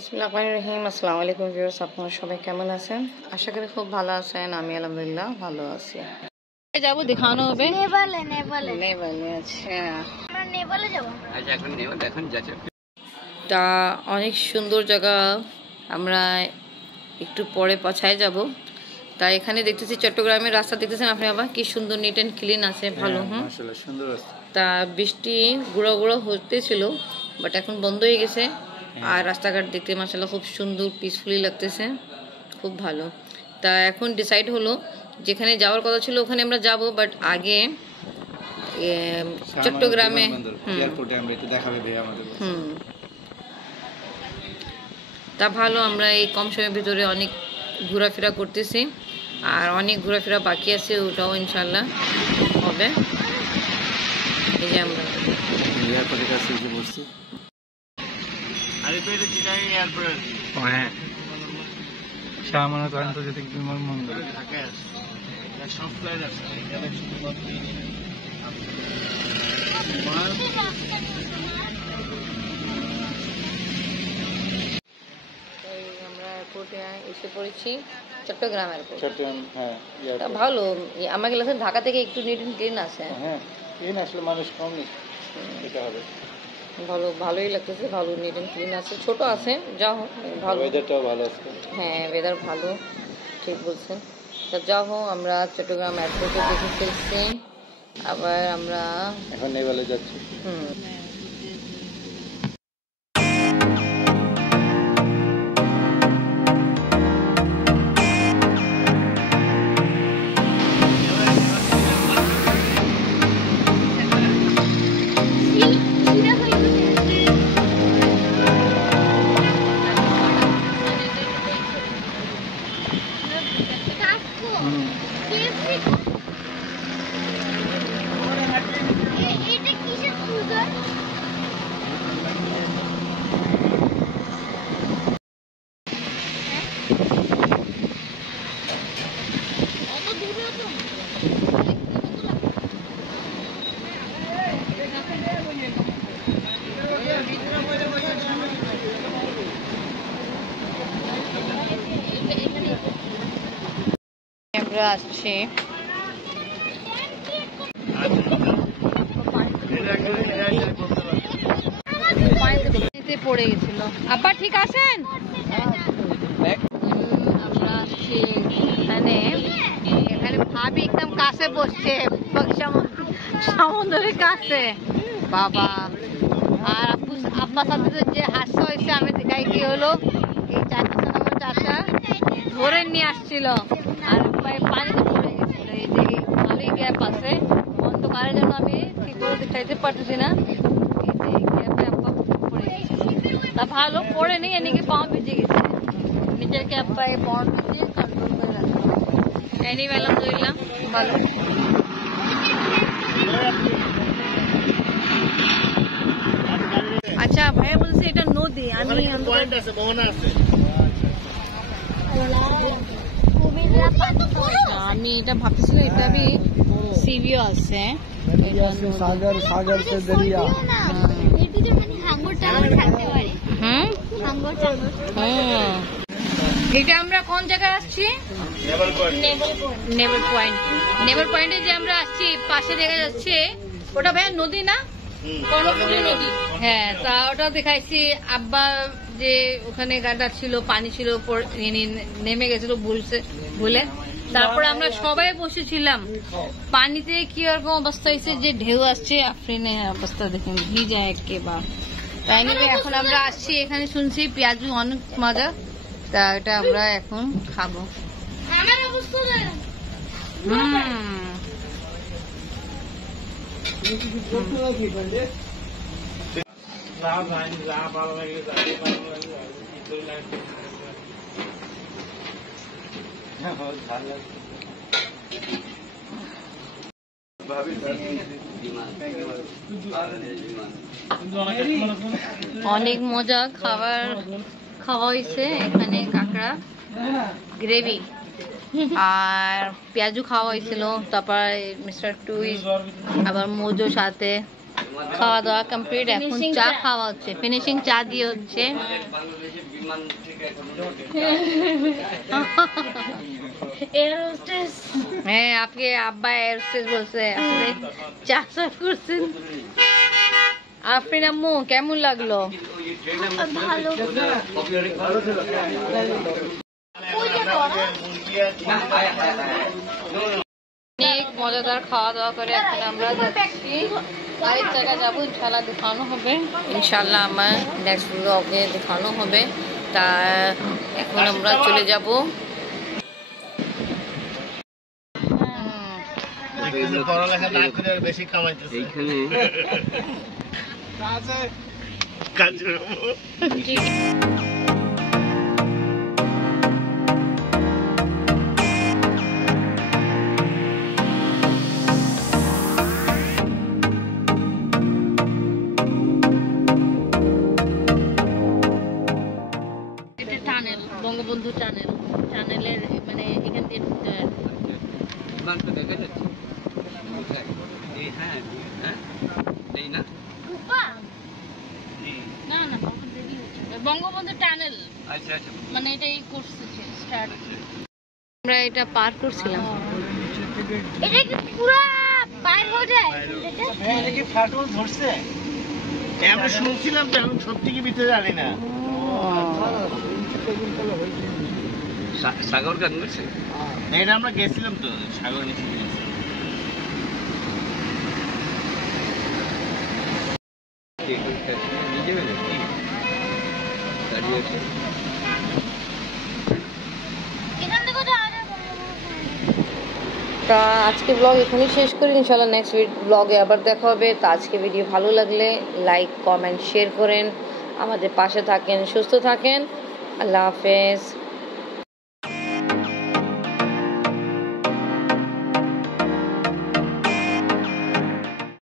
বিসমিল্লাহির আসসালামু আলাইকুম ভিউয়ার্স, আপনারা সবাই কেমন আছেন? আশা করি খুব ভালো আছেন। আমি আলহামদুলিল্লাহ ভালো আছি। যাবো দেখানো হবে নেপালে। আচ্ছা, আমরা নেপালে যাব। আচ্ছা, এখন নেপাল এখন যাচ্ছে। তা অনেক সুন্দর জায়গা, আমরা একটু পরে পৌঁছায় যাব। তা এখানে দেখতেছি চট্টগ্রামের রাস্তা দেখতেছেন আপনি, আবার কি সুন্দর নিট অ্যান্ড ক্লিন আছে, ভালো। মাশাআল্লাহ সুন্দর রাস্তা। তা বৃষ্টি গুঁড়ো গুঁড়ো হতেছিল, বাট এখন বন্ধ হয়ে গেছে। আর রাস্তাঘাট দেখতে মাশাআল্লাহ খুব সুন্দর, পিসফুলি লাগতেছে, খুব ভালো। তা এখন ডিসাইড হলো যেখানে যাওয়ার কথা ছিল ওখানে আমরা যাব, বাট আগে চট্টগ্রামে এয়ারপোর্টে আমরা একটু দেখাবে ভাই আমাদের। তা ভালো, আমরা এই কম সময়ের ভিতরে অনেক ঘোরাফেরা করতেছি, আর অনেক ঘোরাফেরা বাকি আছে, ওটাও ইনশাল্লাহ হবে। এই যে আমরা এয়ারপোর্টের কাছে এসে বসছি। আরে তো এটা চিটাই এয়ারপোর্ট। হ্যাঁ, শাহমানত আন্তর্জাতিক বিমানবন্দর ঢাকা। এটা সব ফ্লাইট আছে। আমরা এয়ারপোর্টে এসে পড়েছি, চট্টগ্রাম এয়ারপোর্ট। চট্টগ্রাম, হ্যাঁ এয়ারপোর্ট ভালো। আমাকে লাগছে ঢাকা থেকে একটু নিট অ্যান্ড ক্লিন আছে। হ্যাঁ, ক্লিন আসলে মানুষ কম নেই, এটা হবে ভালো, ভালোই লাগতেছে, ভালো নিট অ্যান্ড ক্লিন আছে, ছোট আছে, যা হোক ভালো। ওয়েদারটাও ভালো আছে। হ্যাঁ, ওয়েদার ভালো, ঠিক বলছেন। তা যা হোক, আমরা চট্টগ্রাম এয়ারপোর্টে দেখে ফেলছি। আবার আমরা এখন নেপালে যাচ্ছি। আমরা আসছি পড়ে গেছিল। আব্বা ঠিক আছেন? আমরা আসছি এখানে, এখানে ভাবি একদম কাছে বসছে, সমুদ্রের কাছে। বাবা আর আব্বার সাথে যে হাস্য হয়েছে, আমি দেখাই কি হলো, এই চাচা ধরে নিয়ে আসছিল আর পানিতে পড়ে গেছিল। এই যে ভালোই গ্যাপ আছে, অন্ধকারের জন্য আমি ঠিক করে দেখাইতে পারতেছি না। এই যে গ্যাপে আব্বা পড়ে গেছিল, তা ভালো পড়ে নেই, এনেকে পাও ভিজে গেছে, নিজের ক্যাপ পায়ে পাও ভিজে কন্ট্রোল করে রাখলাম। এনিওয়ে আলহামদুলিল্লাহ ভালো। আচ্ছা, ভাইয়া বলছে এটা নদী, আমি এটা ভাবতেছিলাম এটা भी सीवीओ আছে। সাগর সাগর से दरिया। এর ভিতর মানে হাঙ্গর টাঙ্গর থাকতে পারে। হাঙ্গর টাঙ্গর। এটা আমরা কোন জায়গায় আসছি? নেভাল পয়েন্ট। নেভাল পয়েন্টে যে আমরা আসছি, পাশে দেখা যাচ্ছে ওটা ভাইয়া নদী না, কর্ণফুলী নদী। হ্যাঁ, তা ওটা দেখাইছি। আব্বা যে ওখানে গাডা ছিল, পানি ছিল, নেমে গেছিল ভুলে। তারপরে আমরা সবাই বসেছিলাম, পানিতে কি রকম অবস্থা হয়েছে, যে ঢেউ আসছে, আফরিনের অবস্থা দেখুন, ভিজা একেবারে। তাই নিয়ে এখন আমরা আসছি এখানে, শুনছি পেঁয়াজু অনেক মজা, তা এটা আমরা এখন খাবো। অনেক মজা খাবার খাওয়া হয়েছে এখানে, কাঁকড়া গ্রেভি আর পেঁয়াজু খাওয়া হয়েছিল, তারপর মিস্টার টুইস, আবার মোজো সাথে খাওয়া দাওয়া কমপ্লিট, এখন চা খাওয়া হচ্ছে, ফিনিশিং চা দিয়ে হচ্ছে। হ্যাঁ, আপনি আব্বা এয়ার হোস্টেস বলছে, আপনি চা সার্ভ করছেন। আফরিন আম্মু কেমন লাগলো? ভালো। অনেক মজাদার খাওয়া দাওয়া করে এখন আমরা যাচ্ছি আরেক জায়গায় যাবো, ইনশাল্লাহ দেখানো হবে, ইনশাল্লাহ আমার নেক্সট ব্লগে দেখানো হবে। তা এখন আমরা চলে যাব। পড়ালেখা না করে আর বেশি কামাইতেছে এইখানে কাজের এটা টানেল, বঙ্গবন্ধু টানেল, টানেলের মানে এখান দিয়ে ঢুকতে হয়। না না বঙ্গবন্ধু টানেল, মানে এটাই করছে স্টার্ট। আমরা এটা পার করছিলাম। এটা কি পুরা বাইর হয়ে যায়? এটা কি ফাটল ধরছে? আমরা শুনছিলাম তো, এখন সত্যি কি ভিতরে জানি না। সাগর গান করছে, এটা আমরা গেছিলাম তো সাগর নিচে। এখান থেকে যাওয়া যায়। তা আজকে ব্লগ এখানেই শেষ করি, ইনশাল্লাহ নেক্সট ব্লগে আবার দেখা হবে। তো আজকে ভিডিও ভালো লাগলে লাইক কমেন্ট শেয়ার করেন, আমাদের পাশে থাকেন, সুস্থ থাকেন। আল্লাহ হাফেজ।